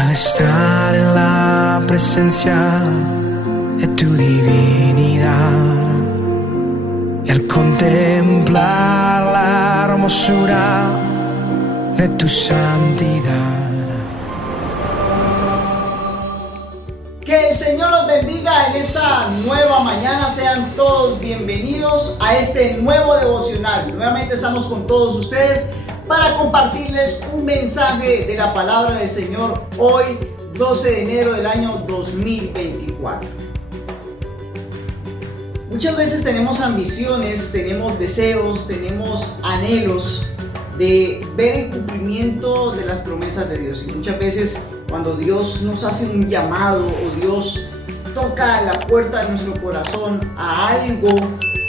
Al estar en la presencia de tu divinidad y al contemplar la hermosura de tu santidad. Que el Señor los bendiga en esta nueva mañana. Sean todos bienvenidos a este nuevo devocional. Nuevamente estamos con todos ustedes para compartirles un mensaje de la palabra del Señor hoy, 12 de enero del año 2024. Muchas veces tenemos ambiciones, tenemos deseos, tenemos anhelos de ver el cumplimiento de las promesas de Dios. Y muchas veces cuando Dios nos hace un llamado o Dios toca a la puerta de nuestro corazón a algo,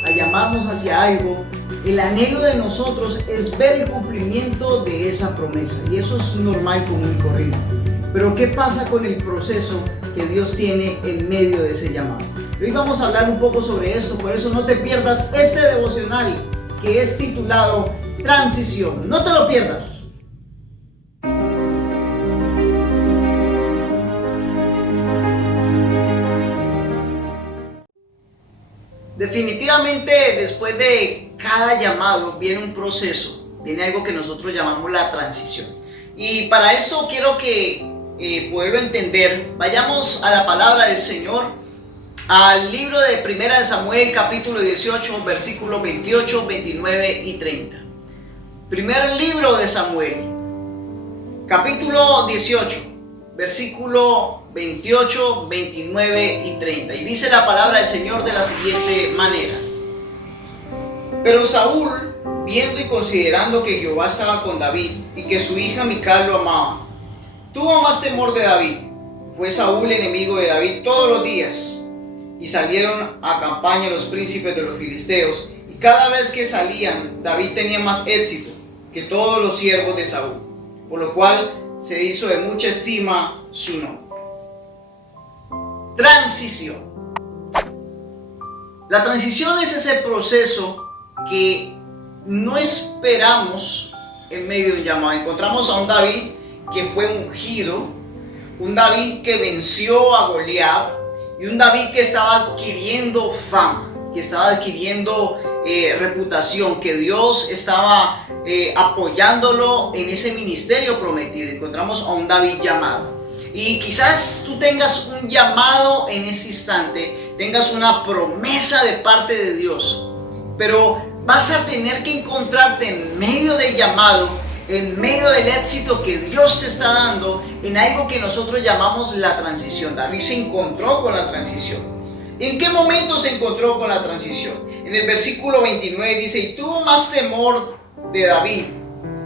a llamarnos hacia algo, el anhelo de nosotros es ver el cumplimiento de esa promesa. Y eso es normal, común y corriente. Pero ¿qué pasa con el proceso que Dios tiene en medio de ese llamado? Hoy vamos a hablar un poco sobre esto, por eso no te pierdas este devocional que es titulado Transición. No te lo pierdas. Definitivamente después de cada llamado viene un proceso, viene algo que nosotros llamamos la transición. Y para esto quiero que poderlo entender, vayamos a la palabra del Señor, al libro de Primera de Samuel, capítulo 18, versículos 28, 29 y 30. Primer libro de Samuel, capítulo 18, versículo 28, 29 y 30. Y dice la palabra del Señor de la siguiente manera: Pero Saúl, viendo y considerando que Jehová estaba con David y que su hija Mical lo amaba, tuvo más temor de David. Fue Saúl enemigo de David todos los días. Y salieron a campaña los príncipes de los filisteos, y cada vez que salían, David tenía más éxito que todos los siervos de Saúl, por lo cual se hizo de mucha estima su nombre. Transición. La transición es ese proceso que no esperamos en medio de un llamado. Encontramos a un David que fue ungido, un David que venció a Goliat, y un David que estaba adquiriendo fama, que estaba adquiriendo reputación, que Dios estaba apoyándolo en ese ministerio prometido. Encontramos a un David llamado. Y quizás tú tengas un llamado en ese instante, tengas una promesa de parte de Dios, pero vas a tener que encontrarte en medio del llamado, en medio del éxito que Dios te está dando, en algo que nosotros llamamos la transición. David se encontró con la transición. ¿En qué momento se encontró con la transición? En el versículo 29 dice: y tuvo más temor de David,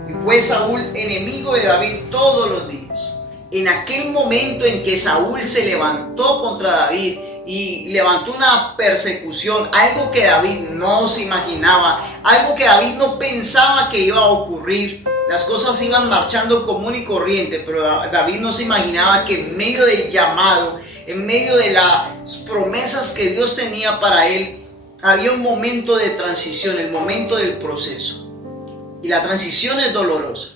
y fue Saúl enemigo de David todos los días. En aquel momento en que Saúl se levantó contra David y levantó una persecución, algo que David no se imaginaba, algo que David no pensaba que iba a ocurrir. Las cosas iban marchando común y corriente, pero David no se imaginaba que en medio del llamado, en medio de las promesas que Dios tenía para él, había un momento de transición, el momento del proceso. Y la transición es dolorosa.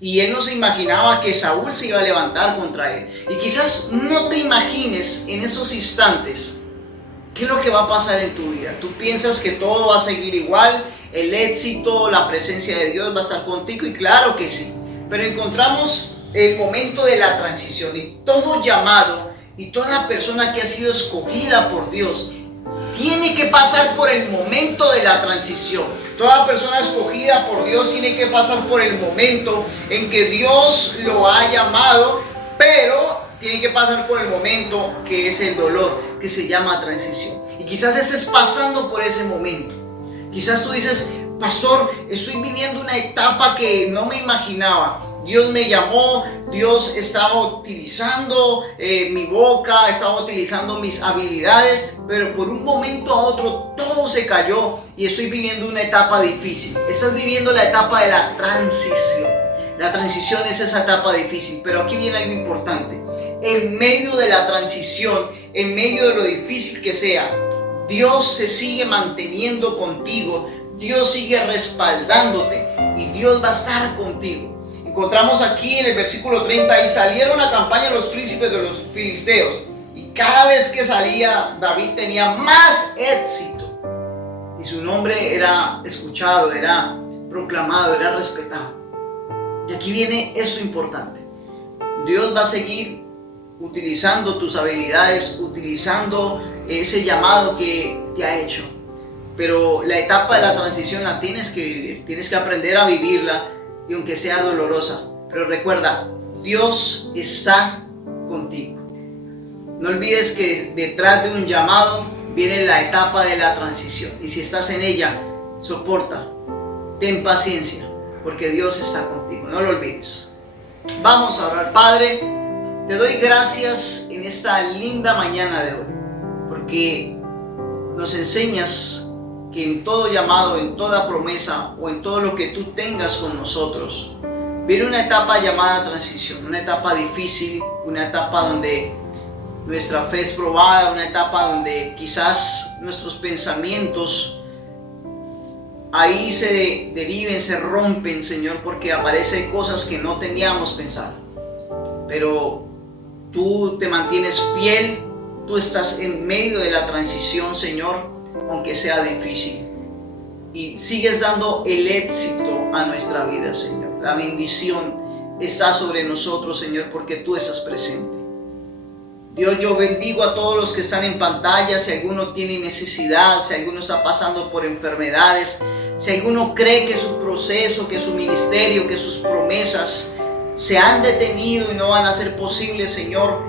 Y él no se imaginaba que Saúl se iba a levantar contra él. Y quizás no te imagines en esos instantes qué es lo que va a pasar en tu vida. Tú piensas que todo va a seguir igual, el éxito, la presencia de Dios va a estar contigo, y claro que sí. Pero encontramos el momento de la transición, y todo llamado y toda persona que ha sido escogida por Dios tiene que pasar por el momento de la transición. Toda persona escogida por Dios tiene que pasar por el momento en que Dios lo ha llamado, pero tiene que pasar por el momento que es el dolor, que se llama transición. Y quizás estés pasando por ese momento. Quizás tú dices: pastor, estoy viviendo una etapa que no me imaginaba. Dios me llamó, Dios estaba utilizando mi boca, estaba utilizando mis habilidades, pero por un momento a otro todo se cayó y estoy viviendo una etapa difícil. Estás viviendo la etapa de la transición. La transición es esa etapa difícil, pero aquí viene algo importante. En medio de la transición, en medio de lo difícil que sea, Dios se sigue manteniendo contigo, Dios sigue respaldándote y Dios va a estar contigo. Encontramos aquí en el versículo 30, y salieron a campaña los príncipes de los filisteos, y cada vez que salía David tenía más éxito, y su nombre era escuchado, era proclamado, era respetado. Y aquí viene esto importante: Dios va a seguir utilizando tus habilidades, utilizando ese llamado que te ha hecho, pero la etapa de la transición la tienes que vivir, tienes que aprender a vivirla, y aunque sea dolorosa, pero recuerda, Dios está contigo. No olvides que detrás de un llamado viene la etapa de la transición, y si estás en ella, soporta, ten paciencia, porque Dios está contigo, no lo olvides. Vamos a orar. Padre, te doy gracias en esta linda mañana de hoy, porque nos enseñas que en todo llamado, en toda promesa o en todo lo que tú tengas con nosotros, viene una etapa llamada transición, una etapa difícil, una etapa donde nuestra fe es probada, una etapa donde quizás nuestros pensamientos ahí se deriven, se rompen, Señor, porque aparecen cosas que no teníamos pensado. Pero tú te mantienes fiel, tú estás en medio de la transición, Señor, aunque sea difícil, y sigues dando el éxito a nuestra vida, Señor. La bendición está sobre nosotros, Señor, porque tú estás presente. Dios, yo bendigo a todos los que están en pantalla. Si alguno tiene necesidad, si alguno está pasando por enfermedades, si alguno cree que su proceso, que su ministerio, que sus promesas se han detenido y no van a ser posibles, Señor,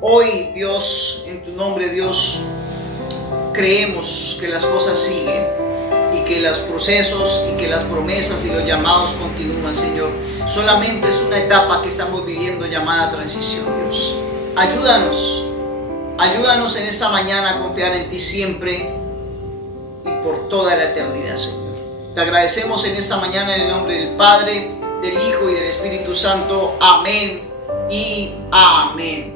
hoy, Dios, en tu nombre, Dios, creemos que las cosas siguen y que los procesos y que las promesas y los llamados continúan, Señor. Solamente es una etapa que estamos viviendo llamada transición, Dios. Ayúdanos en esta mañana a confiar en ti siempre y por toda la eternidad, Señor. Te agradecemos en esta mañana en el nombre del Padre, del Hijo y del Espíritu Santo. Amén y amén.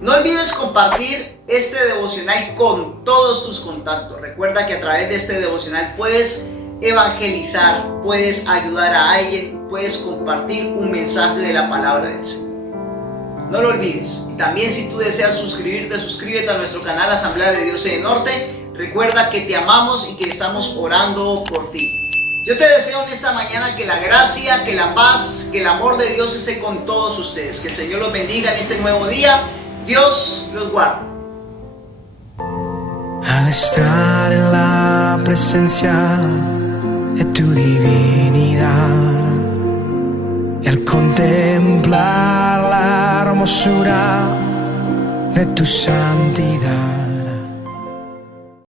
No olvides compartir este devocional con todos tus contactos. Recuerda que a través de este devocional puedes evangelizar, puedes ayudar a alguien, puedes compartir un mensaje de la palabra del Señor. No lo olvides. Y también, si tú deseas suscribirte, suscríbete a nuestro canal Asamblea de Dios en el Norte. Recuerda que te amamos y que estamos orando por ti. Yo te deseo en esta mañana que la gracia, que la paz, que el amor de Dios esté con todos ustedes. Que el Señor los bendiga en este nuevo día. Dios los guarde. Al estar en la presencia de tu divinidad y al contemplar la hermosura de tu santidad,